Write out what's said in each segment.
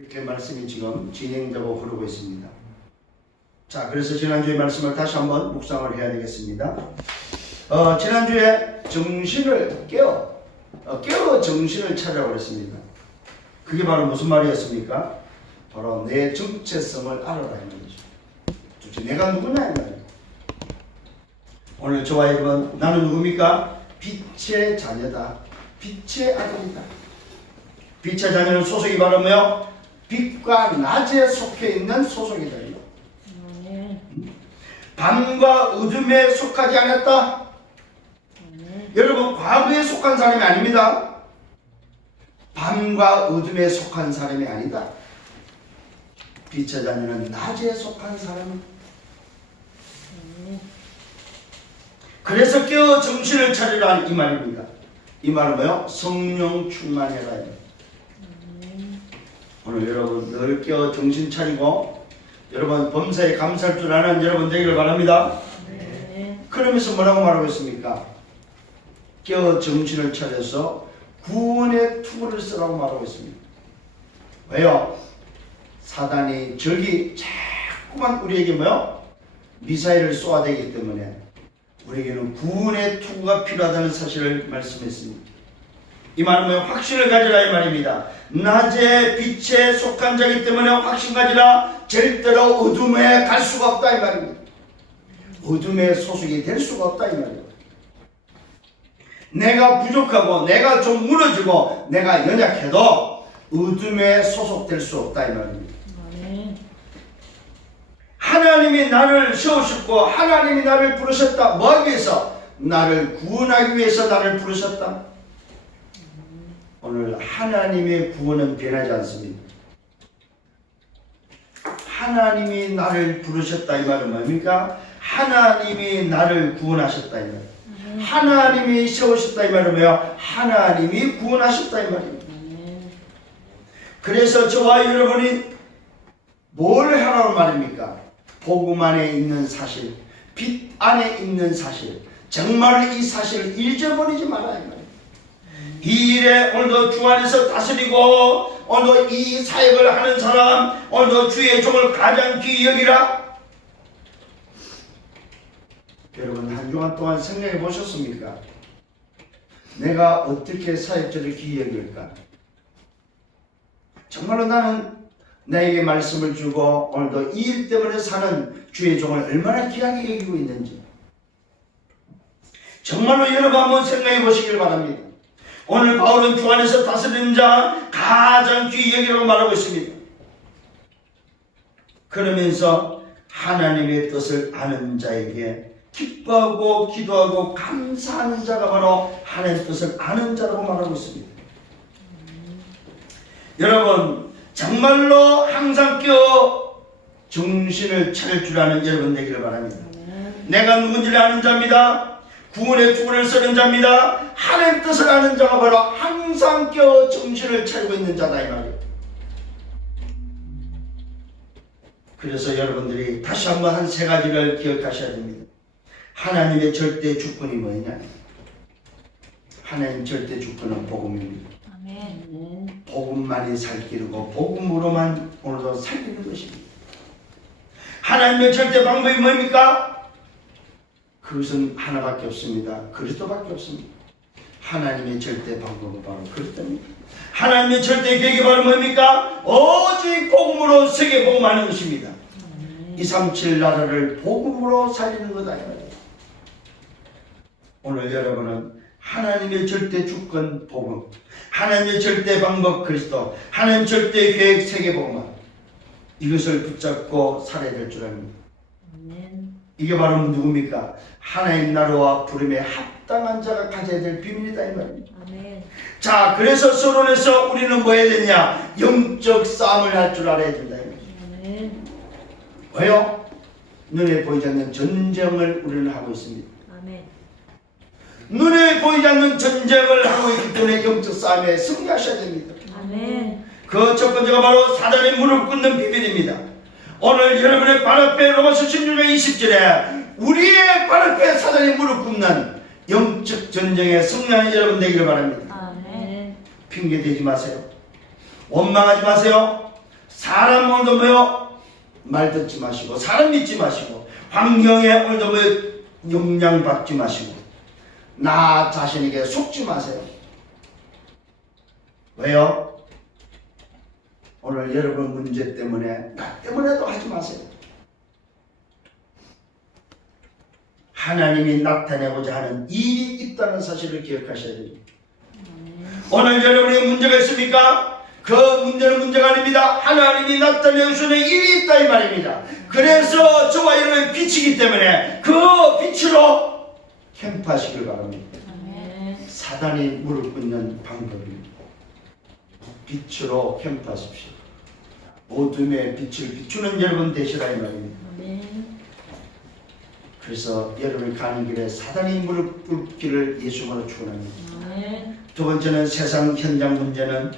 이렇게 말씀이 지금 진행되고 흐르고 있습니다. 자, 그래서 지난주의 말씀을 다시 한번 묵상을 해야 되겠습니다. 지난주에 정신을 깨어 정신을 차리라고 그랬습니다. 그게 바로 무슨 말이었습니까? 바로 내 정체성을 알아라 이 말이죠. 도대체 내가 누구냐 이 말이에요. 오늘 저와 여러분, 나는 누굽니까? 빛의 자녀다. 빛의 아들이다. 빛의 자녀는 소속이 바로 뭐요? 빛과 낮에 속해 있는 소속이다. 밤과 어둠에 속하지 않았다. 여러분, 과거에 속한 사람이 아닙니다. 밤과 어둠에 속한 사람이 아니다. 빛의 자녀는 낮에 속한 사람은. 그래서 깨어 정신을 차리라 이 말입니다. 이 말은 뭐요? 성령 충만해라. 오늘 여러분 늘 깨어 정신 차리고 여러분 범사에 감사할 줄 아는 여러분 되기를 바랍니다. 네. 그러면서 뭐라고 말하고 있습니까? 깨어 정신을 차려서 구원의 투구를 쓰라고 말하고 있습니다. 왜요? 사단이 적이 자꾸만 우리에게 뭐요? 미사일을 쏘아대기 때문에 우리에게는 구원의 투구가 필요하다는 사실을 말씀했습니다. 이 말은 뭐요? 확신을 가지라 이 말입니다. 낮에 빛에 속한 자이기 때문에 확신 가지라. 절대로 어둠에 갈 수가 없다 이 말입니다. 어둠에 소속이 될 수가 없다 이 말입니다. 내가 부족하고 내가 좀 무너지고 내가 연약해도 어둠에 소속될 수 없다 이 말입니다. 하나님이 나를 세우셨고 하나님이 나를 부르셨다. 뭐하기 위해서? 나를 구원하기 위해서 나를 부르셨다. 오늘 하나님의 구원은 변하지 않습니다. 하나님이 나를 부르셨다 이 말은 뭡니까? 하나님이 나를 구원하셨다 이 말. 하나님이 세우셨다 이 말은 뭐예요? 하나님이 구원하셨다 이 말입니다. 그래서 저와 여러분이 뭘 하라고 말입니까? 복음 안에 있는 사실, 빛 안에 있는 사실, 정말 이 사실을 잊어버리지 말아야 말입니다. 이 일에 오늘도 주 안에서 다스리고 오늘도 이 사역을 하는 사람, 오늘도 주의 종을 가장 귀히 여기라. 여러분 한 주간 동안 생각해 보셨습니까? 내가 어떻게 사역자를 귀히 여길까? 정말로 나는 나에게 말씀을 주고 오늘도 이 일 때문에 사는 주의 종을 얼마나 귀하게 여기고 있는지 정말로 여러분 한번 생각해 보시길 바랍니다. 오늘 바울은 주 안에서 다스리는 자 가장 귀히 여기라고 말하고 있습니다. 그러면서 하나님의 뜻을 아는 자에게 기뻐하고 기도하고 감사하는 자가 바로 하나님의 뜻을 아는 자라고 말하고 있습니다. 여러분 정말로 항상 깨어 정신을 차릴 줄 아는 여러분 되기를 바랍니다. 내가 누군지를 아는 자입니다. 구원의 투구를 쓰는 자입니다. 하나님의 뜻을 아는 자가 바로 항상 깨어 정신을 차리고 있는 자다 이 말이에요. 그래서 여러분들이 다시 한번 한 세 가지를 기억하셔야 됩니다. 하나님의 절대 주권이 뭐냐? 하나님 절대 주권은 복음입니다. 아멘. 복음만이 살기르고 복음으로만 오늘도 살기는 것입니다. 하나님의 절대 방법이 뭡니까? 그것은 하나밖에 없습니다. 그리스도밖에 없습니다. 하나님의 절대 방법은 바로 그리스도입니다. 하나님의 절대 계획이 바로 뭡니까? 오직 복음으로 세계 복음하는 것입니다. 237 나라를 복음으로 살리는 거다. 오늘 여러분은 하나님의 절대 주권 복음, 하나님의 절대 방법 그리스도, 하나님의 절대 계획 세계 복음 이것을 붙잡고 살아야 될 줄 압니다. 이게 바로 누굽니까? 하나님 나라와 부름에 합당한 자가 가져야 될 비밀이다 이 말입니다. 아멘. 자, 그래서 서론에서 우리는 뭐 해야 되냐? 영적 싸움을 할 줄 알아야 된다 이 말입니다. 왜요? 눈에 보이지 않는 전쟁을 우리는 하고 있습니다. 아멘. 눈에 보이지 않는 전쟁을 하고 있기 때문에 영적 싸움에 승리하셔야 됩니다. 아멘. 그 첫 번째가 바로 사단의 무릎 꿇는 비밀입니다. 오늘 여러분의 발 앞에 로마서 16장 20절에 우리의 발 앞에 사단이 무릎 꿇는 영적 전쟁에 승리하는 여러분 되기를 바랍니다. 아멘. 핑계 대지 마세요. 원망하지 마세요. 사람 오늘도 뭐요? 말 듣지 마시고 사람 믿지 마시고 환경에 오늘도 뭐 영향받지 마시고 나 자신에게 속지 마세요. 왜요? 오늘 여러분 문제 때문에 나 때문에도 하지 마세요. 하나님이 나타내고자 하는 일이 있다는 사실을 기억하셔야 됩니다. 오늘 여러분의 문제가 있습니까? 그 문제는 문제가 아닙니다. 하나님이 나타내주시는 일이 있다 이 말입니다. 그래서 저와 여러분의 빛이기 때문에 그 빛으로 캠프하시길 바랍니다. 사단이 무릎 꿇는 방법입니다. 빛으로 캠프하십시오. 어둠의 빛을 비추는 여러분 되시라 이 말입니다. 그래서 여러분이 가는 길에 사단이 무릎 꿇기를 예수님으로 축원합니다. 두 번째는 세상 현장 문제는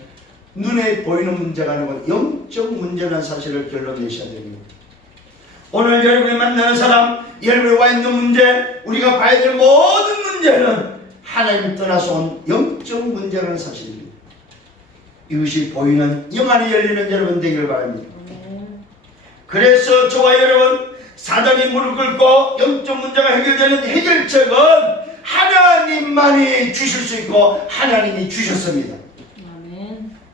눈에 보이는 문제가 아니고 영적 문제라는 사실을 결론내셔야 됩니다. 오늘 여러분이 만나는 사람, 여러분이 와 있는 문제, 우리가 봐야 될 모든 문제는 하나님을 떠나서 온 영적 문제라는 사실입니다. 이것이 보이는 영 안이 열리는 여러분 되기를 바랍니다. 그래서 저와 여러분 사단이 무릎 꿇고 영적 문제가 해결되는 해결책은 하나님만이 주실 수 있고 하나님이 주셨습니다.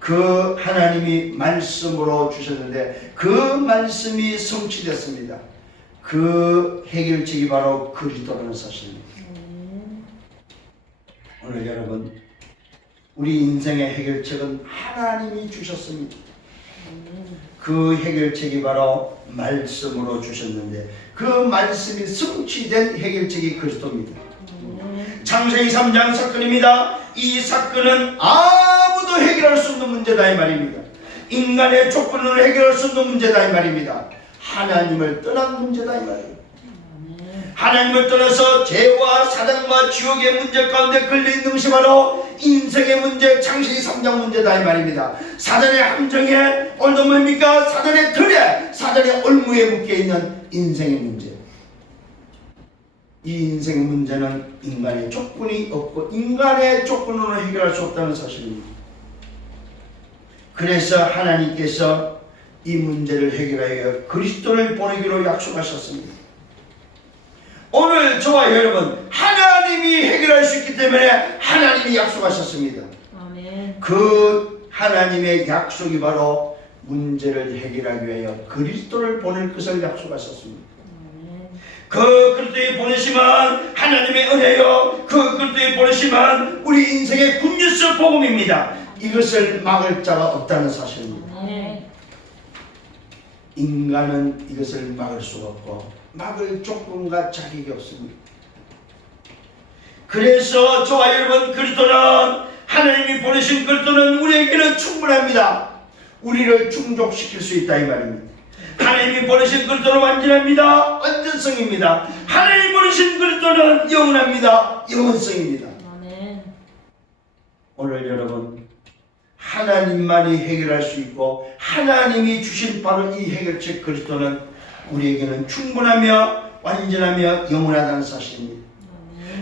그 하나님이 말씀으로 주셨는데 그 말씀이 성취됐습니다. 그 해결책이 바로 그리스도라는 사실입니다. 오늘 여러분 우리 인생의 해결책은 하나님이 주셨습니다. 그 해결책이 바로 말씀으로 주셨는데 그 말씀이 성취된 해결책이 그리스도입니다. 창세기 3장 사건입니다. 이 사건은 아무도 해결할 수 없는 문제다 이 말입니다. 인간의 조건으로 해결할 수 없는 문제다 이 말입니다. 하나님을 떠난 문제다 이 말입니다. 하나님을 떠나서 죄와 사단과 지옥의 문제 가운데 걸려있는 것이 바로 인생의 문제, 창세기 3장 문제다 이 말입니다. 사단의 함정에 오늘도 뭡니까? 사단의 틀에, 사단의 올무에 묶여있는 인생의 문제. 이 인생의 문제는 인간의 조건이 없고 인간의 조건으로 해결할 수 없다는 사실입니다. 그래서 하나님께서 이 문제를 해결하여 그리스도를 보내기로 약속하셨습니다. 오늘 저와 여러분 하나님이 해결할 수 있기 때문에 하나님이 약속하셨습니다. 아멘. 그 하나님의 약속이 바로 문제를 해결하기 위하여 그리스도를 보낼 것을 약속하셨습니다. 아멘. 그 그리스도의 보내심은 하나님의 은혜요 그 그리스도의 보내심은 우리 인생의 굿뉴스 복음입니다. 이것을 막을 자가 없다는 사실입니다. 아멘. 인간은 이것을 막을 수가 없고 막을 조건과 자격이 없습니다. 그래서 저와 여러분 그리스도는 하나님이 보내신 그리스도는 우리에게는 충분합니다. 우리를 충족시킬 수 있다 이 말입니다. 하나님이 보내신 그리스도는 완전합니다. 완전성입니다. 하나님이 보내신 그리스도는 영원합니다. 영원성입니다. 아멘. 오늘 여러분 하나님만이 해결할 수 있고 하나님이 주신 바로 이 해결책 그리스도는 우리에게는 충분하며 완전하며 영원하다는 사실입니다.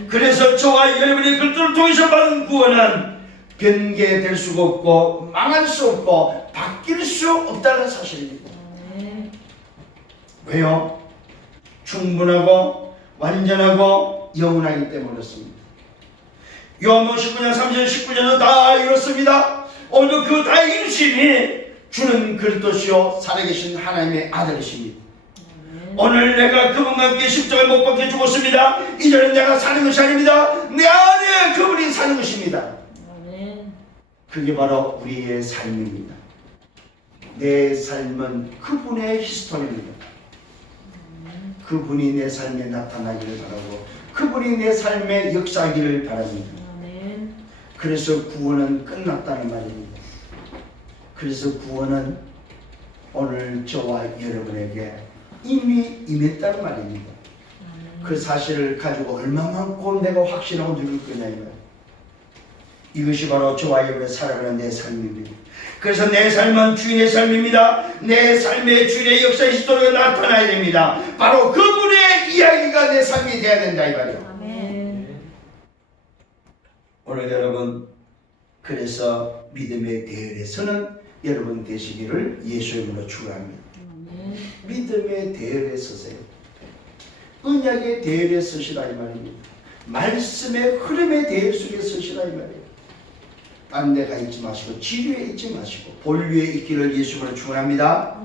그래서 저와 여러분이 그리스도를 통해서 받은 구원은 변개될 수가 없고 망할 수 없고 바뀔 수 없다는 사실입니다. 왜요? 충분하고 완전하고 영원하기 때문에 그렇습니다. 요한복음 19장 30절 19절은 다 이렇습니다. 오늘 그 다 이루심이 주는 그리스도시요 살아계신 하나님의 아들이십니다. 오늘 내가 그분과 함께 십자가에 못 박혀 죽었습니다. 이제는 내가 사는 것이 아닙니다. 내 안에 그분이 사는 것입니다. 그게 바로 우리의 삶입니다. 내 삶은 그분의 히스토리입니다. 그분이 내 삶에 나타나기를 바라고 그분이 내 삶에 역사하기를 바랍니다. 그래서 구원은 끝났다는 말입니다. 그래서 구원은 오늘 저와 여러분에게 이미 임했다는 말입니다. 그 사실을 가지고 얼마만큼 내가 확신하고 누릴 거냐 이 말. 이것이 바로 저와 여러분의 살아가는 내 삶입니다. 그래서 내 삶은 주인의 삶입니다. 내 삶의 주인의 역사 히스토리가 나타나야 됩니다. 바로 그분의 이야기가 내 삶이 되어야 된다 이 말이에요. 오늘 여러분 그래서 믿음의 대열에서는 여러분 되시기를 예수의 이름으로 축원합니다. 믿음의 대열에 서세요. 언약의 대열에 서시라 이 말입니다. 말씀의 흐름의 대열 속에 서시라 이 말이에요. 딴 데 가 있지 마시고 지류에 있지 마시고 볼 위에 있기를 예수님으로 축원합니다.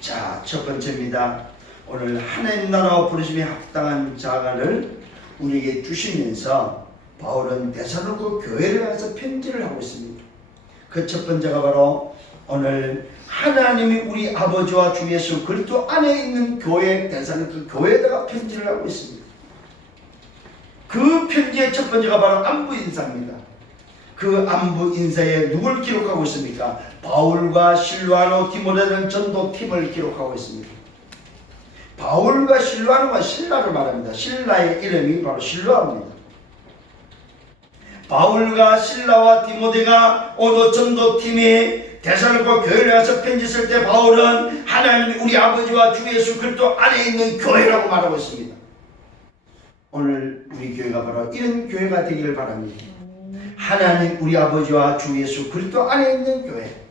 자, 첫 번째입니다. 오늘 하나님 나라와 부르심에 합당한 자가를 우리에게 주시면서 바울은 데살로니가 교회를 가서 편지를 하고 있습니다. 그 첫 번째가 바로 오늘 하나님이 우리 아버지와 주 예수 그리스도 안에 있는 교회 데살로니가 교회에다가 편지를 하고 있습니다. 그 편지의 첫 번째가 바로 안부 인사입니다. 그 안부 인사에 누굴 기록하고 있습니까? 바울과 실로아노 디모데는 전도팀을 기록하고 있습니다. 바울과 실로아노가 신라를 말합니다. 신라의 이름이 바로 실로아입니다. 바울과 실라와 디모데가 오늘 전도팀이 데살로니가 교회를 가서 편지 쓸 때 바울은 하나님 우리 아버지와 주 예수 그리스도 안에 있는 교회라고 말하고 있습니다. 오늘 우리 교회가 바로 이런 교회가 되기를 바랍니다. 하나님 우리 아버지와 주 예수 그리스도 안에 있는 교회.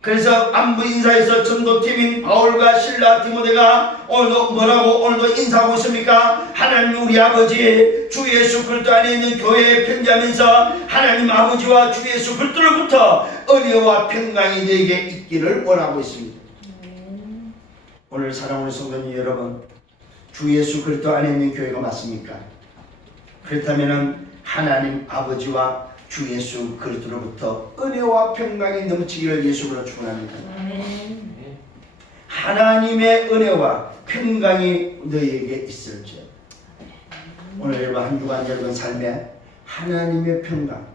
그래서 안부 인사에서 전도팀인 바울과 실라 디모데가 오늘도 뭐라고 오늘도 인사하고 있습니까? 하나님 우리 아버지 주 예수 그리스도 안에 있는 교회에 편지하면서 하나님 아버지와 주 예수 그리스도로부터 은혜와 평강이 너에게 있기를 원하고 있습니다. 오늘 사랑하는 성도님 여러분, 주 예수 그리스도 안에 있는 교회가 맞습니까? 그렇다면 하나님 아버지와 주 예수 그리스도로부터 은혜와 평강이 넘치기를 예수로 축원합니다. 하나님의 은혜와 평강이 너희에게 있을지어다. 오늘 여러분 한 주간 여러분 삶에 하나님의 평강,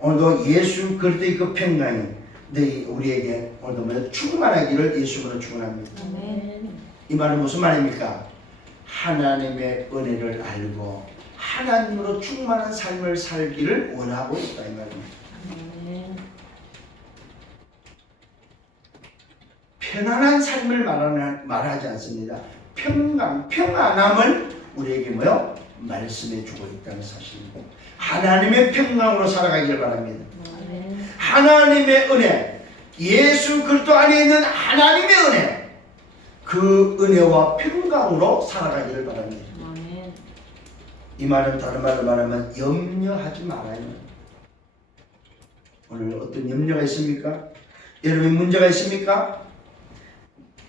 오늘도 예수 그리스도의 그 평강이 너희 우리에게 오늘도 충만하기를 예수로 축원합니다. 이 말은 무슨 말입니까? 하나님의 은혜를 알고 하나님으로 충만한 삶을 살기를 원하고 있다 이 말입니다. 편안한 삶을 말하지 않습니다. 평강, 평안함을 우리에게 뭐요? 말씀해 주고 있다는 사실입니다. 하나님의 평강으로 살아가기를 바랍니다. 하나님의 은혜, 예수 그리스도 안에 있는 하나님의 은혜, 그 은혜와 평강으로 살아가기를 바랍니다. 이 말은 다른 말로 말하면 염려하지 말아요. 오늘 어떤 염려가 있습니까? 여러분 문제가 있습니까?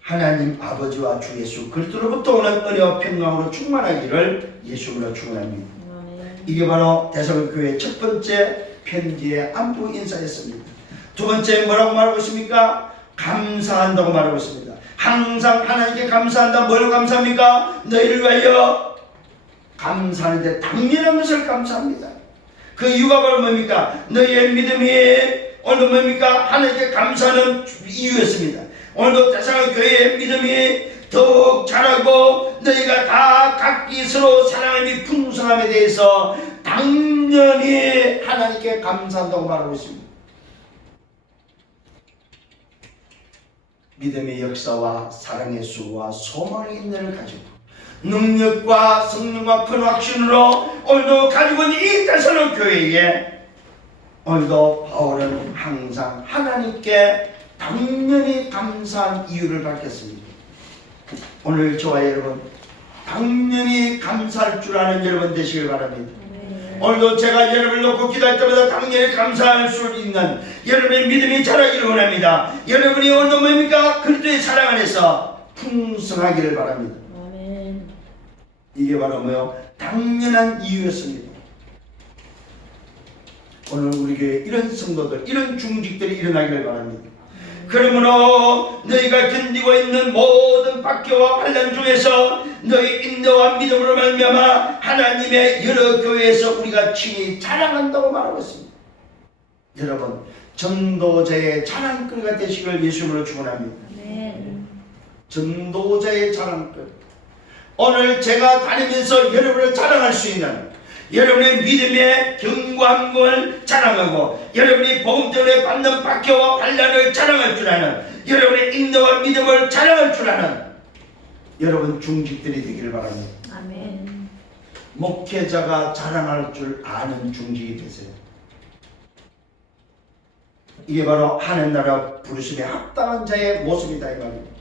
하나님 아버지와 주 예수 그리스도로부터 오는 은혜와 평강으로 충만하기를 예수로 축원합니다. 이게 바로 데살로니가 교회의 첫 번째 편지의 안부 인사였습니다. 두 번째 뭐라고 말하고 있습니까? 감사한다고 말하고 있습니다. 항상 하나님께 감사한다. 뭘 감사합니까? 너희를 위하여 감사하는데 당연한 것을 감사합니다. 그 이유가 바로 뭡니까? 너희의 믿음이 오늘도 뭡니까? 하나님께 감사하는 이유였습니다. 오늘도 데살로니가 교회의 믿음이 더욱 자라고 너희가 다 각기 서로 사랑함이 풍성함에 대해서 당연히 하나님께 감사한다고 말하고 있습니다. 믿음의 역사와 사랑의 수와 소망의 인내를 가지고 능력과 성령과 큰 확신으로 오늘도 가지고 있는 이 데살로니가 교회에 오늘도 바울은 항상 하나님께 당연히 감사한 이유를 밝혔습니다. 오늘 저와 여러분 당연히 감사할 줄 아는 여러분 되시길 바랍니다. 오늘도 제가 여러분을 놓고 기도할 때마다 당연히 감사할 수 있는 여러분의 믿음이 자라기를 원합니다. 여러분이 오늘도 뭡니까? 그리스도의 사랑 안에서 풍성하기를 바랍니다. 이게 바로 뭐요? 당연한 이유였습니다. 오늘 우리 교회에 이런 성도들, 이런 중직들이 일어나기를 바랍니다. 그러므로 너희가 견디고 있는 모든 박해와 환난 중에서 너희 인내와 믿음으로 말미암아 하나님의 여러 교회에서 우리가 친히 자랑한다고 말하고 있습니다. 여러분 전도자의 자랑거리가 되시길 예수님으로 축원합니다. 전도자의 자랑거리. 오늘 제가 다니면서 여러분을 자랑할 수 있는 여러분의 믿음의 견고함을 자랑하고 여러분이 복음 때문에 받는 박해와 환난을 자랑할 줄 아는 여러분의 인내와 믿음을 자랑할 줄 아는 여러분 중직들이 되기를 바랍니다. 아멘. 목회자가 자랑할 줄 아는 중직이 되세요. 이게 바로 하나님 나라 부르심에 합당한 자의 모습이다 이 말입니다.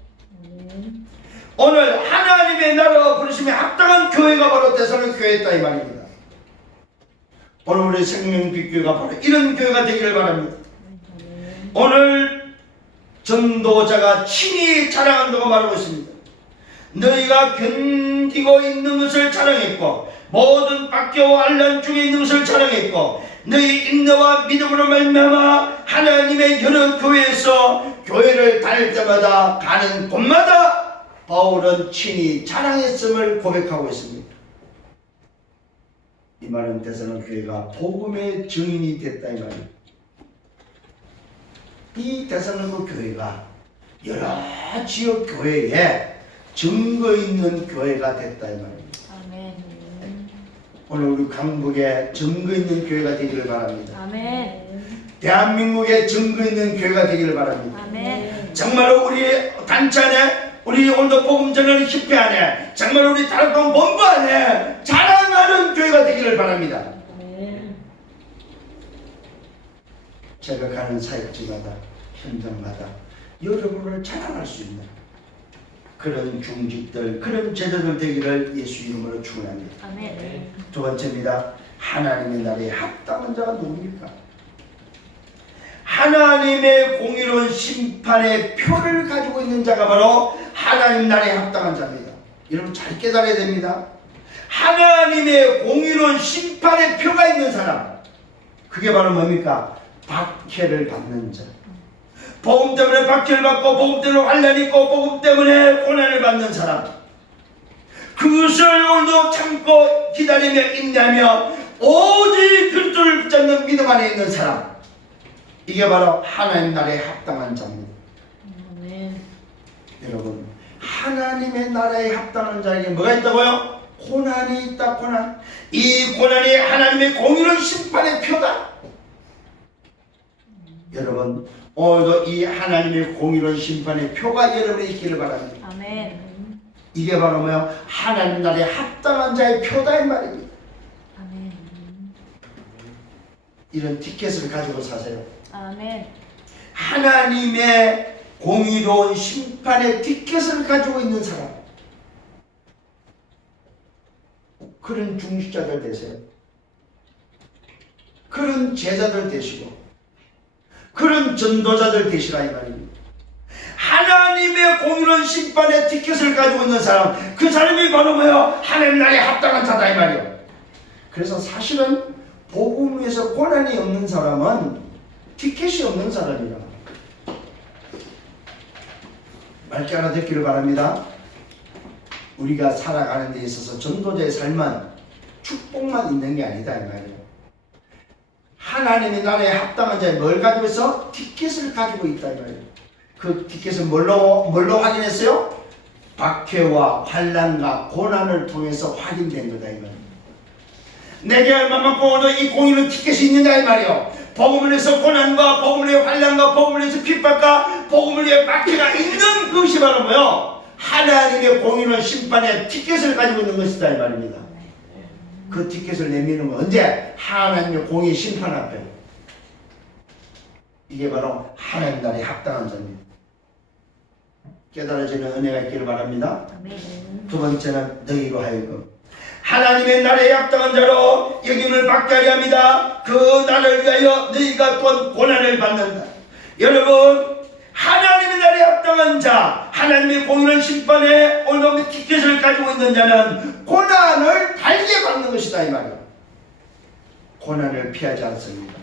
오늘 하나님의 나라 부르심에 합당한 교회가 바로 대선의 교회였다 이 말입니다. 오늘 우리 생명빛교회가 바로 이런 교회가 되기를 바랍니다. 오늘 전도자가 친히 자랑한다고 말하고 있습니다. 너희가 견디고 있는 것을 자랑했고 모든 박해와 환난 중에 있는 것을 자랑했고 너희 인내와 믿음으로 말미암아 하나님의 여러 교회에서 교회를 다닐 때마다 가는 곳마다 바울은 친히 자랑했음을 고백하고 있습니다. 이 말은 대선한 교회가 복음의 증인이 됐다 이 말입니다. 이 대선한 교회가 여러 지역 교회에 증거 있는 교회가 됐다 이 말입니다. 아멘. 오늘 우리 강북에 증거 있는 교회가 되기를 바랍니다. 아멘. 대한민국에 증거 있는 교회가 되기를 바랍니다. 아멘. 정말로 우리 단체 안에 우리 오늘도 복음 전하는 집회 안에 정말 우리 다락방 본부 안에 자랑하는 교회가 되기를 바랍니다. 아멘. 제가 가는 사역지마다 현장마다 여러분을 자랑할 수 있는 그런 중직들 그런 제자들 되기를 예수 이름으로 축원합니다. 아멘. 두 번째입니다. 하나님의 나라에 합당한 자가 누굽니까? 하나님의 공의로운 심판의 표를 가지고 있는 자가 바로 하나님 나라에 합당한 자입니다. 여러분 잘 깨달아야 됩니다. 하나님의 공의로운 심판의 표가 있는 사람, 그게 바로 뭡니까? 박해를 받는 자. 복음 때문에 박해를 받고 복음 때문에 환난이 있고 복음 때문에 고난을 받는 사람, 그것을 오늘도 참고 기다리며 인내하며 오직 그리스도를 붙잡는 믿음 안에 있는 사람, 이게 바로 하나님 나라에 합당한 자입니다. 아멘. 여러분 하나님의 나라에 합당한 자에게 뭐가 있다고요? 고난이 있다. 고난. 이 고난이 하나님의 공의로운 심판의 표다. 여러분 오늘도 이 하나님의 공의로운 심판의 표가 여러분에 있기를 바랍니다. 아멘. 이게 바로 뭐요? 하나님 나라에 합당한 자의 표다 이 말입니다. 아멘. 이런 티켓을 가지고 사세요. 아멘. 하나님의 공의로운 심판의 티켓을 가지고 있는 사람, 그런 중직자들 되세요. 그런 제자들 되시고 그런 전도자들 되시라 이 말입니다. 하나님의 공의로운 심판의 티켓을 가지고 있는 사람, 그 사람이 바로 뭐예요? 하나님 나라에 합당한 자다 이 말이에요. 그래서 사실은 복음 위에서 고난이 없는 사람은 티켓이 없는 사람이라. 맑게 알아듣기를 바랍니다. 우리가 살아가는 데 있어서 전도자의 삶은 축복만 있는 게 아니다 이 말이에요. 하나님의 나라에 합당한 자에 뭘 가지고 있어? 티켓을 가지고 있다 이 말이에요. 그 티켓은 뭘로 확인했어요? 박해와 환난과 고난을 통해서 확인된 거다 이 말이에요. 내게 얼마만큼 오늘 이 공의는 티켓이 있느냐 이 말이에요. 복음을 위해서 고난과 복음을 위해 환난과 복음을 위해서 핍박과 복음을 위해 박해가 있는 그것이 바로 뭐요? 하나님의 공의로운 심판의 티켓을 가지고 있는 것이다 이 말입니다. 그 티켓을 내미는 건 언제? 하나님의 공의 심판 앞에. 이게 바로 하나님 나라에 합당한 자입니다. 깨달아지는 은혜가 있기를 바랍니다. 아멘. 두 번째는 너희로 하여금 하나님의 나라에 합당한 자로 여김을 받게 하려 합니다. 그 나라를 위하여 너희가 또한 고난을 받는다. 여러분 하나님의 나라에 합당한 자, 하나님의 공의로운 심판에 오늘 티켓을 가지고 있는 자는 고난을 달게 받는 것이다 이 말이에요. 고난을 피하지 않습니다.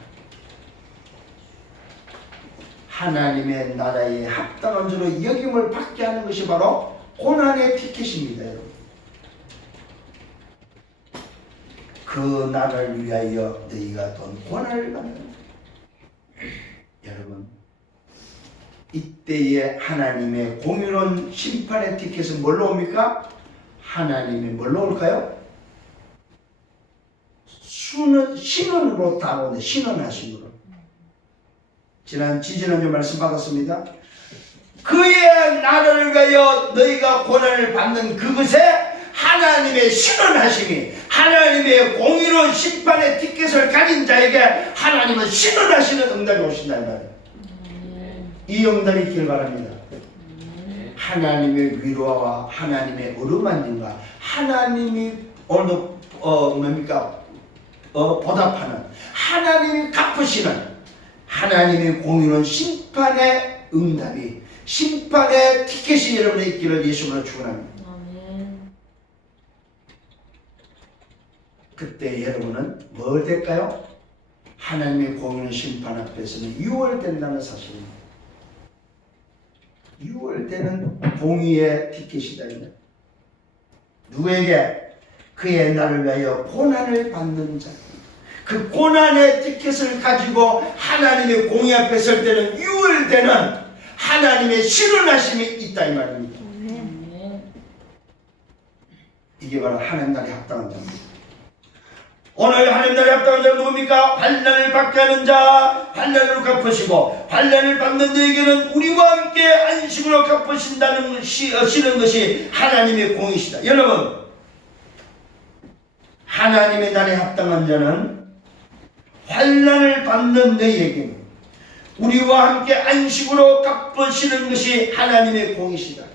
하나님의 나라에 합당한 자로 여김을 받게 하는 것이 바로 고난의 티켓입니다. 여러분. 그 나라를 위하여 너희가 또 고난을 받는다. 여러분 이때에 하나님의 공의로운 심판의 티켓은 뭘로 옵니까? 하나님이 뭘로 올까요? 신원으로 다오는데 신원하심으로. 지난주 말씀 받았습니다. 그의 나라를 위하여 너희가 고난을 받는 그것에 하나님의 신원하심이, 하나님의 공의로운 심판의 티켓을 가진 자에게 하나님은 신원하시는 응답이 오신다 이 말이에요. 이 응답이 있길 바랍니다. 아멘. 하나님의 위로와 하나님의 어루만짐과 하나님이 오늘도 보답하는 하나님이 갚으시는 하나님의 공의로운 심판의 응답이 심판의 티켓이 여러분의 있기를 예수님으로 축원합니다. 아멘. 그때 여러분은 뭘 될까요? 하나님의 공의로운 심판 앞에서는 유월된다는 사실입니다. 유월되는 공의의 티켓이다. 누구에게? 그의 나를 위하여 고난을 받는 자. 그 고난의 티켓을 가지고 하나님의 공의 앞에 설 때는 유월되는 하나님의 실현하심이 있다 이 말입니다. 아멘. 이게 바로 하나님 나라에 합당한 자입니다. 오늘 하나님 나라에 합당한 자는 누굽니까? 환난을 받게 하는 자, 환난으로 갚으시고 환난을 받는 자에게는 우리와 함께 안식으로 갚으신다는 것이 하나님의 공이시다. 여러분, 하나님의 나라에 합당한 자는 환난을 받는 너희에게 우리와 함께 안식으로 갚으시는 것이 하나님의 공이시다.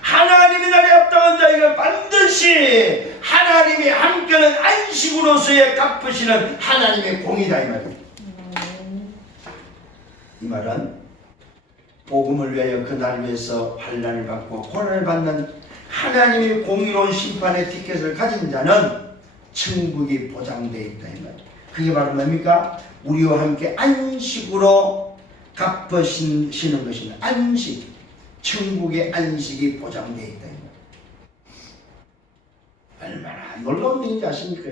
하나님의 나라에 합당한 자에게 반드시 하나님이 함께하는 안식으로서의 갚으시는 하나님의 공이다 이 말입니다. 이 말은 복음을 위하여 그 나를 위해서 환난을 받고 고난을 받는 하나님의 공의로운 심판의 티켓을 가진 자는 천국이 보장되어 있다 이 말입니다. 그게 바로 뭡니까? 우리와 함께 안식으로 갚으시는 것이다. 안식, 천국의 안식이 보장되어 있다. 얼마나 놀라운 일인지 아십니까?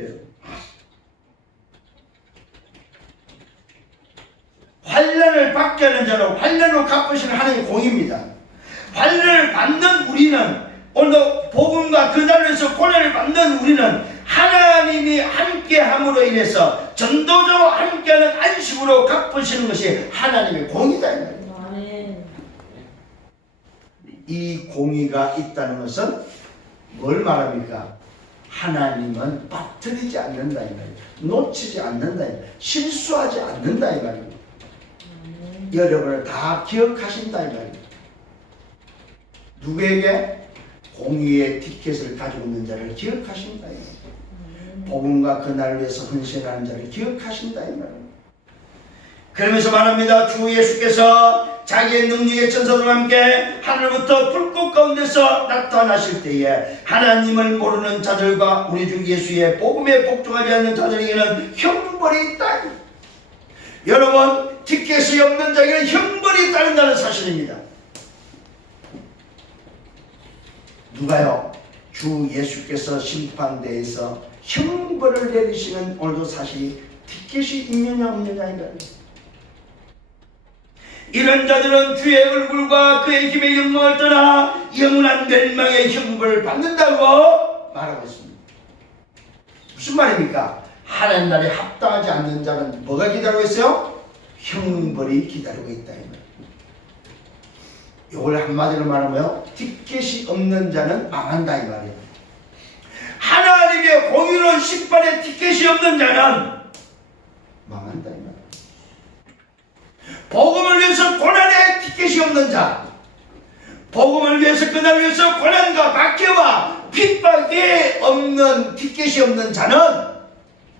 환난을 받게 하는 자는 환난으로 갚으시는 하나님의 공입니다. 환난을 받는 우리는 오늘 복음과 그 나라에서 고난을 받는 우리는 하나님이 함께함으로 인해서 전도자와 함께하는 안식으로 갚으시는 것이 하나님의 공이다. 아멘. 이 공의가 있다는 것은 뭘 말합니까? 하나님은 빠뜨리지 않는다 이 말이에요. 놓치지 않는다 이 말이에요. 실수하지 않는다 이 말이에요. 여러분을 다 기억하신다 이 말이에요. 누구에게? 공의의 티켓을 가지고 있는 자를 기억하신다 이 말이에요. 복음과 그 나를 위해서 헌신하는 자를 기억하신다 이 말이에요. 그러면서 말합니다. 주 예수께서 자기의 능력의 천사들과 함께 하늘부터 불꽃 가운데서 나타나실 때에 하나님을 모르는 자들과 우리 주 예수의 복음에 복종하지 않는 자들에게는 형벌이 있다. 여러분, 티켓이 없는 자에게는 형벌이 따른다는 사실입니다. 누가요? 주 예수께서 심판대에서 형벌을 내리시는 오늘도 사실이 티켓이 있느냐 없느냐인가요? 이런 자들은 주의 얼굴과 그의 힘의 영광을 떠나 영원한 멸망의 형벌을 받는다고 말하고 있습니다. 무슨 말입니까? 하나님 나라에 합당하지 않는 자는 뭐가 기다리고 있어요? 형벌이 기다리고 있다. 이걸 한마디로 말하면 티켓이 없는 자는 망한다 이 말이에요. 하나님의 공의로운 심판에 티켓이 없는 자는 망한다 이 말이에요. 복음을 위해서 고난의 티켓이 없는 자, 복음을 위해서 그날 위해서 고난과 박해와 핍박이 없는 티켓이 없는 자는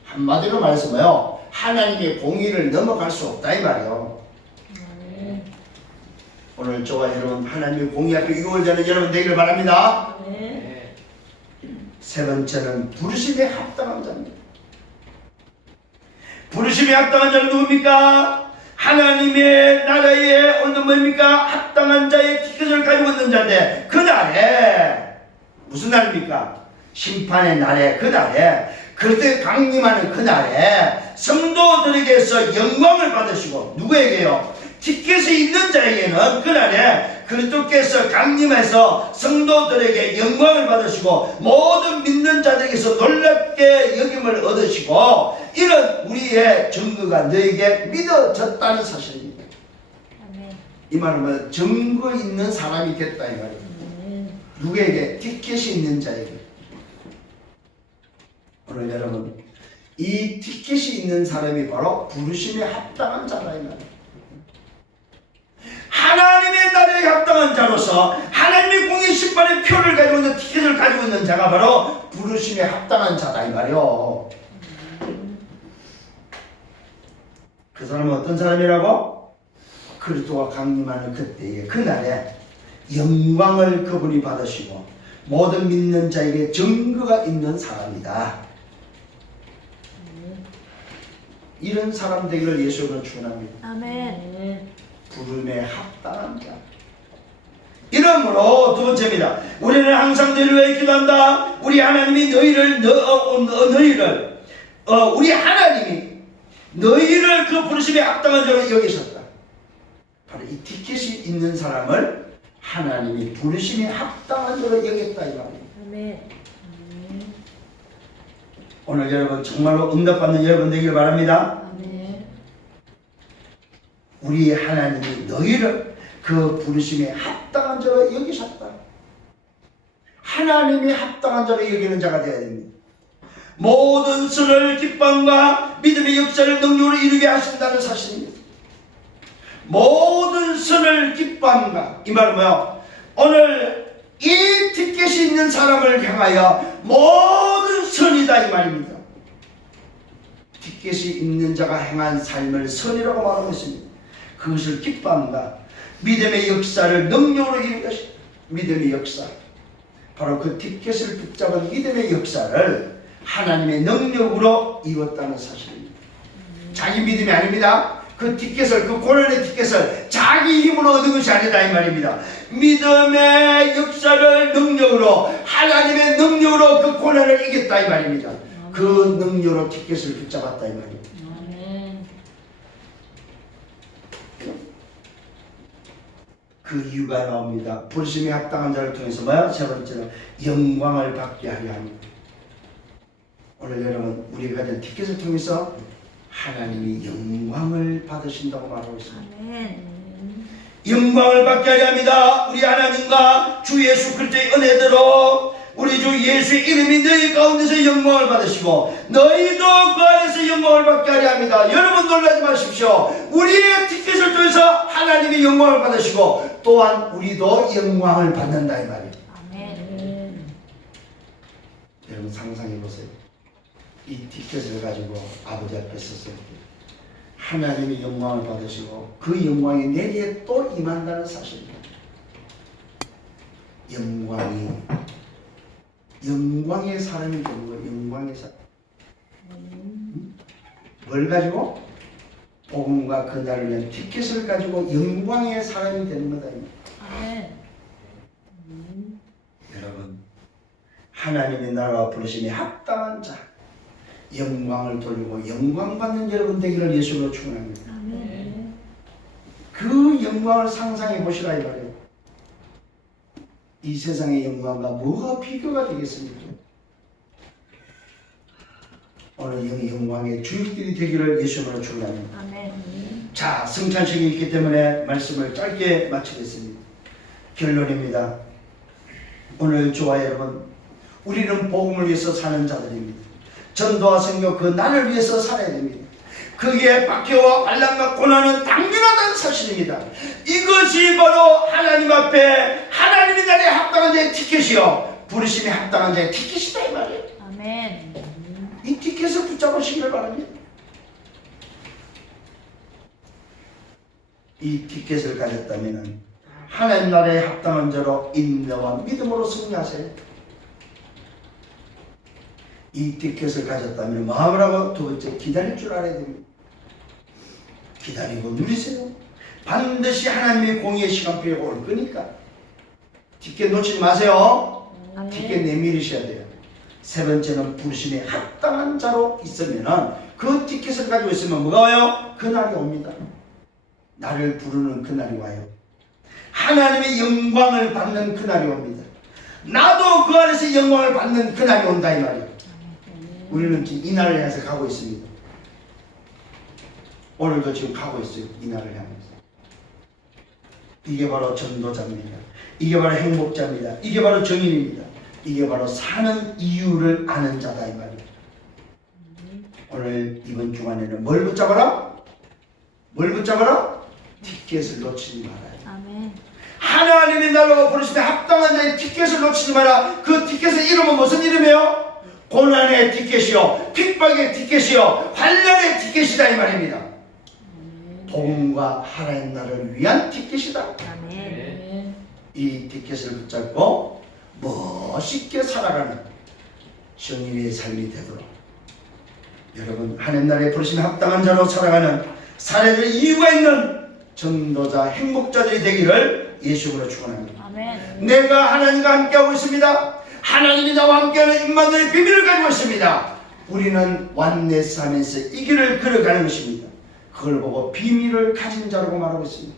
한마디로 말해서 하나님의 공의를 넘어갈 수 없다 이 말이에요. 오늘 저와 여러분 하나님의 공의 앞에 유월자는 여러분 되기를 바랍니다. 세 번째는 부르심에 합당한 자입니다. 부르심에 합당한 자는 누굽니까? 하나님의 나라에 오늘 뭡니까? 합당한 자의 티켓을 가지고 있는 자인데 그 날에 무슨 날입니까? 심판의 날에 그 날에 그때 강림하는 그 날에 성도들에게서 영광을 받으시고 누구에게요? 티켓이 있는 자에게는 그날에 그리스도께서 강림해서 성도들에게 영광을 받으시고 모든 믿는 자들에게서 놀랍게 여김을 얻으시고 이런 우리의 증거가 너에게 믿어졌다는 사실입니다. 이 말은 증거 있는 사람이 됐다 이 말이에요. 누구에게? 티켓이 있는 자에게. 오늘 여러분 이 티켓이 있는 사람이 바로 부르심에 합당한 자다 이 말이에요. 통해서 하나님의 공의 심판의 표를 가지고 있는 티켓을 가지고 있는 자가 바로 부르심에 합당한 자다 이 말이요. 그 사람은 어떤 사람이라고? 그리스도가 강림하는 그때에 그날에 영광을 그분이 받으시고 모든 믿는 자에게 증거가 있는 사람이다. 이런 사람 되기를 예수님은 축원합니다. 아멘. 부름에 합당한 자. 이러므로 두 번째입니다. 우리는 항상 너희를 위해 기도한다. 우리 하나님이 우리 하나님이 너희를 그 부르심에 합당한 자로 여기셨다. 바로 이 티켓이 있는 사람을 하나님이 부르심에 합당한 자로 여겼다 이 말이에요. 아멘. 오늘 여러분 정말로 응답받는 여러분 되길 바랍니다. 아멘. 우리 하나님이 너희를 그 부르심에 합당한 자로 여기셨다. 하나님이 합당한 자로 여기는 자가 되어야 됩니다. 모든 선을 기쁨과 믿음의 역사를 능력으로 이루게 하신다는 사실입니다. 모든 선을 기쁨과 이 말은 뭐야? 오늘 이 티켓이 있는 사람을 향하여 모든 선이다 이 말입니다. 티켓이 있는 자가 행한 삶을 선이라고 말하고 있습니다. 그것을 기쁨과 믿음의 역사를 능력으로 이룬 것이 믿음의 역사. 바로 그 티켓을 붙잡은 믿음의 역사를 하나님의 능력으로 이뤘다는 사실입니다. 자기 믿음이 아닙니다. 그 티켓을, 그 고난의 티켓을 자기 힘으로 얻은 것이 아니다 이 말입니다. 믿음의 역사를 능력으로, 하나님의 능력으로 그 고난을 이겼다 이 말입니다. 그 능력으로 티켓을 붙잡았다 이 말입니다. 그 이유가 나옵니다. 부르심에 합당한 자를 통해서 뭐야? 세 번째는 영광을 받게 하려 합니다. 오늘 여러분 우리가 가진 티켓을 통해서 하나님이 영광을 받으신다고 말하고 있습니다. 아멘. 영광을 받게 하려 합니다. 우리 하나님과 주 예수 그리스도의 은혜대로 우리 주 예수의 이름이 너희 가운데서 영광을 받으시고 너희도 그 안에서 영광을 받게 하려 합니다. 여러분 놀라지 마십시오. 우리의 티켓을 통해서 하나님이 영광을 받으시고 또한 우리도 영광을 받는다 이 말이에요. 아멘. 여러분 상상해 보세요. 이 티켓을 가지고 아버지 앞에 섰을 때 하나님이 영광을 받으시고 그 영광이 내게 또 임한다는 사실입니다. 영광의 사람이 되는 거예요. 영광의 사람. 뭘 가지고? 복음과 그날을 위한 티켓을 가지고 영광의 사람이 되는 거다. 아멘. 여러분 하나님의 나라와 부르심에 합당한 자, 영광을 돌리고 영광받는 여러분 되기를 예수로 축원합니다. 아멘. 그 영광을 상상해 보시라 이 말이에요. 이 세상의 영광과 뭐가 비교가 되겠습니까? 오늘 영광의 주역들이 되기를 예수로 축원합니다. 아멘. 자, 성찬식이 있기 때문에 말씀을 짧게 마치겠습니다. 결론입니다. 오늘 저와 여러분, 우리는 복음을 위해서 사는 자들입니다. 전도와 선교 그 나를 위해서 살아야 됩니다. 그게 박해와 환난과 고난은 당연하다는 사실입니다. 이것이 바로 하나님 앞에 하나님의 나라에 합당한 자의 티켓이요, 부르심에 합당한 자의 티켓이다 이 말이에요. 아멘. 이 티켓을 붙잡으시기를 바랍니다. 이 티켓을 가졌다면 하나님 나라에 합당한 자로 인내와 믿음으로 승리하세요. 이 티켓을 가졌다면 마음을 하고 두 번째 기다릴 줄 알아야 됩니다. 기다리고 누리세요. 반드시 하나님의 공의의 시간표에 올 거니까 티켓 놓치지 마세요. 아멘. 티켓 내밀으셔야 돼요. 세 번째는 부르심에 합당한 자로 있으면 그 티켓을 가지고 있으면 뭐가 와요? 그날이 옵니다. 나를 부르는 그날이 와요. 하나님의 영광을 받는 그날이 옵니다. 나도 그 안에서 영광을 받는 그날이 온다 이 말이에요. 우리는 지금 이 날을 향해서 가고 있습니다. 오늘도 지금 가고 있어요. 이 날을 향해서. 이게 바로 전도자입니다. 이게 바로 행복자입니다. 이게 바로 정인입니다. 이게 바로 사는 이유를 아는 자다 이 말이에요. 오늘 이번 주간에는 뭘 붙잡아라? 뭘 붙잡아라? 티켓을 놓치지 말아요. 아멘. 하나님의 나라가 부르시면 합당한 자의 티켓을 놓치지 마라. 그 티켓의 이름은 무슨 이름이에요? 고난의 티켓이요, 핍박의 티켓이요, 환난의 티켓이다 이 말입니다. 복음과 하나님 나라를 위한 티켓이다. 아멘. 이 티켓을 붙잡고 멋있게 살아가는 정인의 삶이 되도록 여러분 하나님 나라에 부르시면 합당한 자로 살아가는 사례들 이유가 있는 전도자 행복자들이 되기를 예수님으로 축원합니다. 아멘. 내가 하나님과 함께하고 있습니다. 하나님이 나와 함께하는 임마누엘의 비밀을 가지고 있습니다. 우리는 완네스 하면서 이 길을 걸어가는 것입니다. 그걸 보고 비밀을 가진 자라고 말하고 있습니다.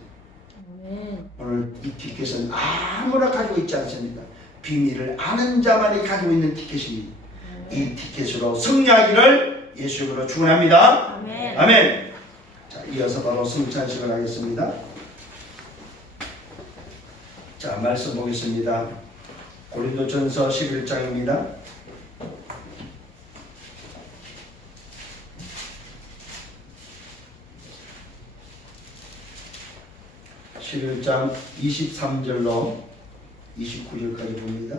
아멘. 오늘 이 티켓은 아무나 가지고 있지 않습니다. 비밀을 아는 자만이 가지고 있는 티켓입니다. 이 티켓으로 승리하기를 예수님으로 축원합니다. 아멘. 아멘. 자, 이어서 바로 성찬식을 하겠습니다. 자, 말씀 보겠습니다. 고린도전서 11장입니다. 11장 23절로 29절까지 봅니다.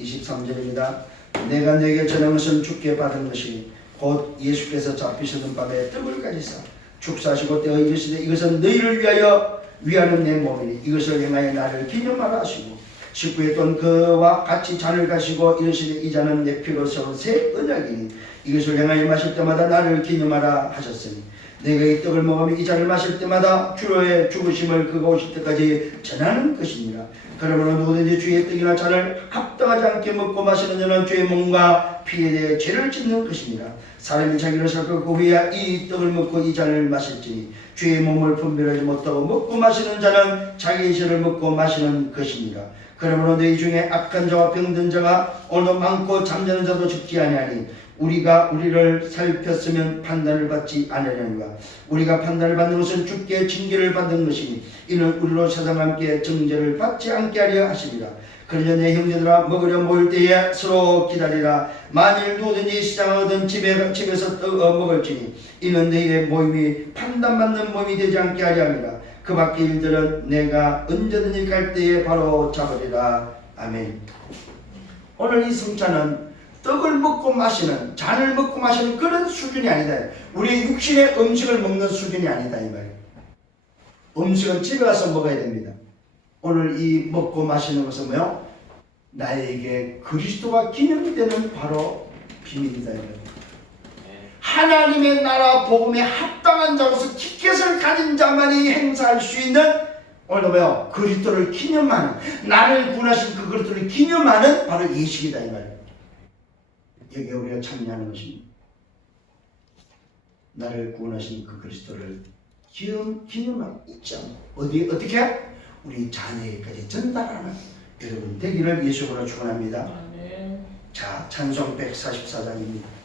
23절입니다. 내가 너에게 전한 것은 주께 받은 것이 곧 예수께서 잡히시던 밤에 떡을 가지사 축사하시고 떼어 이르시되 이것은 너희를 위하여 위하는 내 몸이니 이것을 행하여 나를 기념하라 하시고 19에 또 그와 같이 잔을 가시고 이르시되 이 잔은 내 피로 세운 새 언약이니 이것을 행하여 마실 때마다 나를 기념하라 하셨으니 내가 이 떡을 먹으며 이 잔을 마실 때마다 주의 죽으심을 그가 오실 때까지 전하는 것이니라. 그러므로 누구든지 주의 떡이나 잔을 합당하지 않게 먹고 마시는 자는 주의 몸과 피에 대해 죄를 짓는 것이니라. 사람이 자기를 살고 그 후에 이 떡을 먹고 이 잔을 마실지니 주의 몸을 분별하지 못하고 먹고 마시는 자는 자기의 죄를 먹고 마시는 것이니라. 그러므로 너희 중에 악한 자와 병든 자가 오늘도 많고 잠자는 자도 죽지 아니하니 우리가 우리를 살폈으면 판단을 받지 않으려니와 우리가 판단을 받는 것은 주께 징계를 받는 것이니 이는 우리로 세상과 함께 정죄를 받지 않게 하려 하시니라. 그러나 내 형제들아 먹으려 모일 때에 서로 기다리라. 만일 누구든지 시장하든 집에서 먹을지니 이는 너희의 모임이 판단받는 모임이 되지 않게 하려 함이라. 그 밖의 일들은 내가 언제든지 갈 때에 바로 잡으리라. 아멘. 오늘 이 성찬은 떡을 먹고 마시는, 잔을 먹고 마시는 그런 수준이 아니다. 우리 육신의 음식을 먹는 수준이 아니다 이 말이에요. 음식은 집에 가서 먹어야 됩니다. 오늘 이 먹고 마시는 것은 뭐요? 나에게 그리스도가 기념되는 바로 비밀이다 이 말이에요. 하나님의 나라 복음에 합당한 자로서 티켓을 가진 자만이 행사할 수 있는 오늘도 뭐요? 그리스도를 기념하는, 나를 구원하신 그 그리스도를 기념하는 바로 예식이다 이 말이에요. 여기에 우리가 참여하는 것입니다. 나를 구원하신 그 그리스도를 기념하고 있죠. 어떻게? 우리 자녀에게까지 전달하는 여러분 되기를 예수로 축원합니다. 자, 찬송 144장입니다.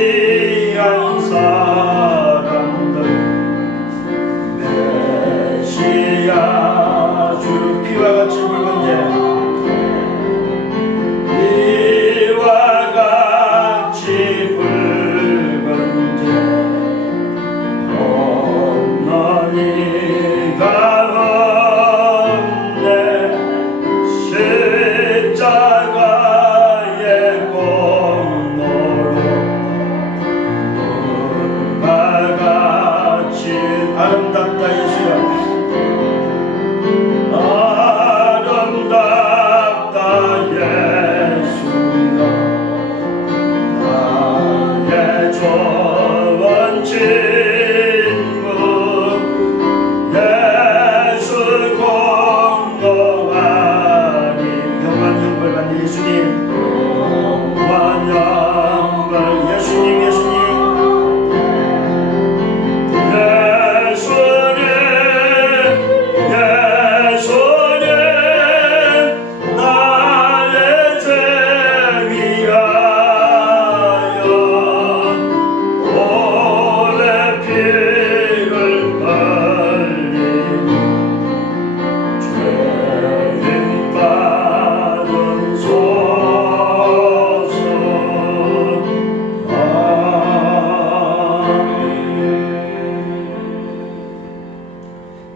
거무지한 사람들 아름답다 예수야. 아름답다 예수야. 나의 좋은 친구 예수 공로하니 영광 영광 받는 예수님. 영광 예수님 예수님.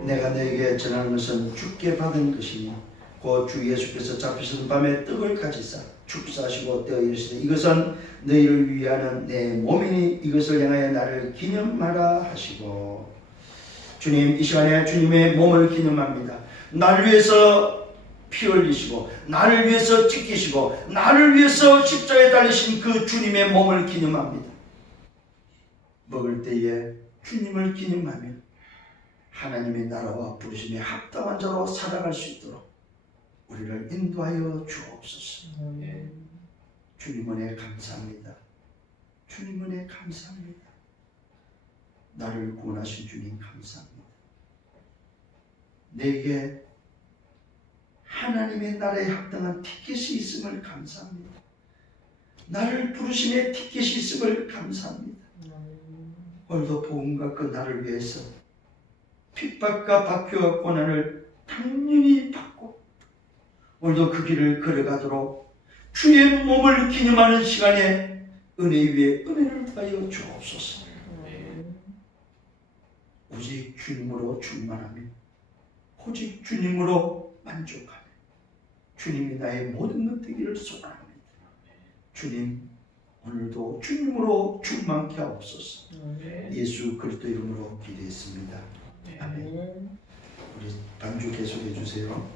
내가 너에게 전하는 것은 주께 받은 것이니 곧 주 예수께서 잡히시던 밤에 떡을 가지사 축사하시고 떼어 이르시되 이것은 너희를 위하는 내 몸이니 이것을 향하여 나를 기념하라 하시고. 주님, 이 시간에 주님의 몸을 기념합니다. 나를 위해서 피 흘리시고 나를 위해서 찢기시고 나를 위해서 십자가에 달리신 그 주님의 몸을 기념합니다. 먹을 때에 주님을 기념하며 하나님의 나라와 부르심에 합당한 자로 살아갈 수 있도록 우리를 인도하여 주옵소서. 주님 은혜 감사합니다. 주님 은혜 감사합니다. 나를 구원하신 주님 감사합니다. 내게 하나님의 나라에 합당한 티켓이 있음을 감사합니다. 나를 부르심에 티켓이 있음을 감사합니다. 오늘도 복음과 그 나를 위해서 핍박과 박해와 고난을 당연히 받고 오늘도 그 길을 걸어가도록 주의 몸을 기념하는 시간에 은혜 위에 은혜를 더하여 주옵소서. 오직 주님으로 충만하며 오직 주님으로 만족하며 주님이 나의 모든 것 되기를 소원합니다. 주님, 오늘도 주님으로 충만케 하옵소서. 예수 그리스도 이름으로 기도했습니다. 아멘. 우리 반주 계속해 주세요.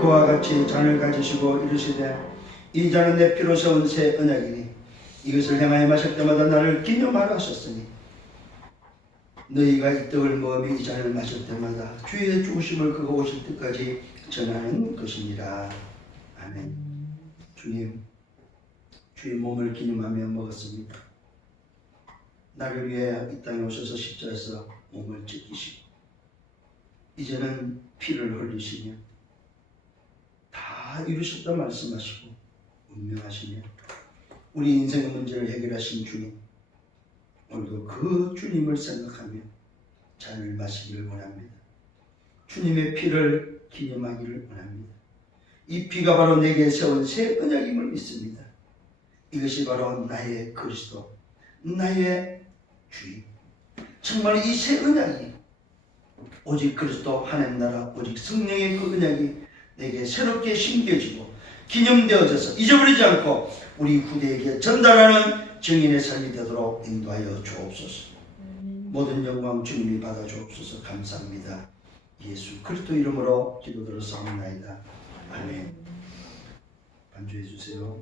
그와 같이 잔을 가지시고 이르시되 이 잔은 내 피로 세운 새 언약이니 이것을 행하여 마실 때마다 나를 기념하라 하셨으니 너희가 이 떡을 먹으며 이 잔을 마실 때마다 주의 죽으심을 그가 오실 때까지 전하는 것이니라. 아멘. 주님, 주의 몸을 기념하며 먹었습니다. 나를 위해 이 땅에 오셔서 십자가에서 몸을 찢기시고 이제는 피를 흘리시며 다 이루셨다 말씀하시고 운명하시며 우리 인생의 문제를 해결하신 주님, 오늘도 그 주님을 생각하며 잔을 마시기를 원합니다. 주님의 피를 기념하기를 원합니다. 이 피가 바로 내게 세운 새 언약임을 믿습니다. 이것이 바로 나의 그리스도, 나의 주님. 정말 이 새 언약이 오직 그리스도 하나님 나라, 오직 성령의 그 언약이 내게 새롭게 심겨지고 기념되어져서 잊어버리지 않고 우리 후대에게 전달하는 증인의 삶이 되도록 인도하여 주옵소서. 모든 영광 주님이 받아 주옵소서. 감사합니다. 예수 그리스도 이름으로 기도드렸사옵나이다. 아멘. 반주해 주세요.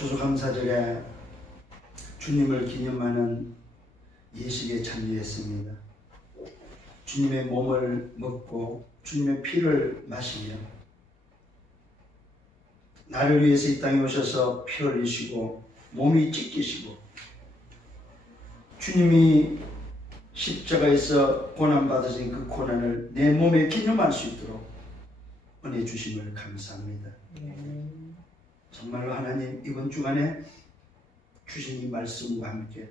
추수감사절에 주님을 기념하는 예식에 참여했습니다. 주님의 몸을 먹고 주님의 피를 마시며 나를 위해서 이 땅에 오셔서 피 흘리시고 몸이 찢기시고 주님이 십자가에서 고난받으신 그 고난을 내 몸에 기념할 수 있도록 은혜 주심을 감사합니다. 아멘. 정말로 하나님 이번 주간에 주신 이 말씀과 함께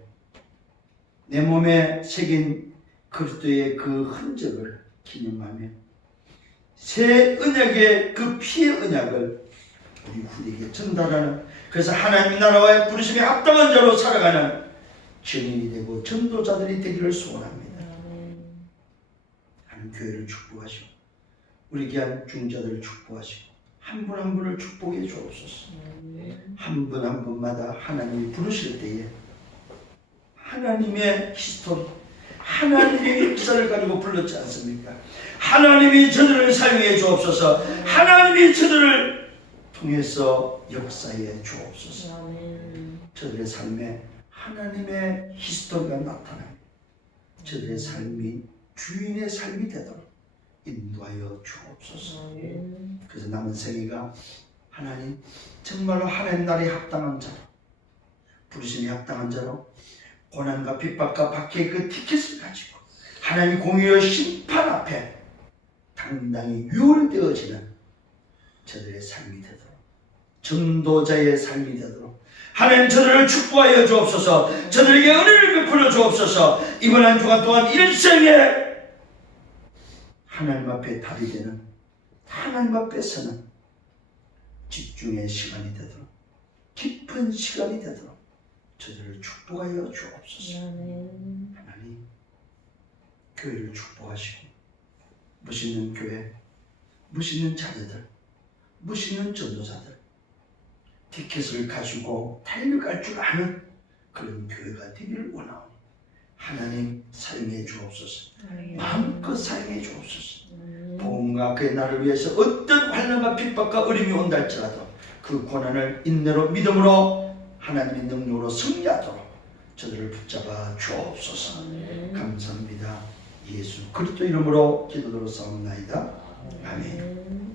내 몸에 새긴 그리스도의 그 흔적을 기념하며 새 언약의 그 피의 언약을 우리 후대에게 전달하는, 그래서 하나님 나라와의 부르심에 합당한 자로 살아가는 증인이 되고 전도자들이 되기를 소원합니다. 아멘. 하나님 교회를 축복하시고 우리 귀한 중자들을 축복하시고 한 분 한 분을 축복해 주옵소서. 아멘. 한 분 한 분마다 하나님이 부르실 때에 하나님의 히스토리, 하나님의 역사를 가지고 불렀지 않습니까? 하나님이 저들을 사용해 주옵소서. 하나님이 저들을 통해서 역사해 주옵소서. 아멘. 저들의 삶에 하나님의 히스토리가 나타나요. 저들의 삶이 주인의 삶이 되도록 인도하여 주옵소서. 아멘. 그래서 남은 생애가 하나님 정말로 하나님 나라에 합당한 자로, 부르심에 합당한 자로 고난과 핍박과 박해의 그 티켓을 가지고 하나님 공의의 심판 앞에 당당히 유월되어지는 저들의 삶이 되도록, 전도자의 삶이 되도록 하나님 저들을 축복하여 주옵소서. 저들에게 은혜를 베풀어 주옵소서. 이번 한 주간 동안 일생에 하나님 앞에 답이 되는, 하나님 앞에 서는 집중의 시간이 되도록, 깊은 시간이 되도록 저들을 축복하여 주옵소서. 아멘. 하나님 교회를 축복하시고 멋있는 교회, 멋있는 자녀들, 멋있는 전도자들, 티켓을 가지고 달려갈 줄 아는 그런 교회가 되기를 원하오니 하나님 사용해 주옵소서. 마음껏 사용해 주옵소서. 복음과 그의 나를 위해서 어떤 환난과 핍박과 어려움이 온다 할지라도 그 고난을 인내로 믿음으로 하나님의 능력으로 승리하도록 저들을 붙잡아 주옵소서. 감사합니다. 예수 그리스도 이름으로 기도드려 싸움나이다. 아멘.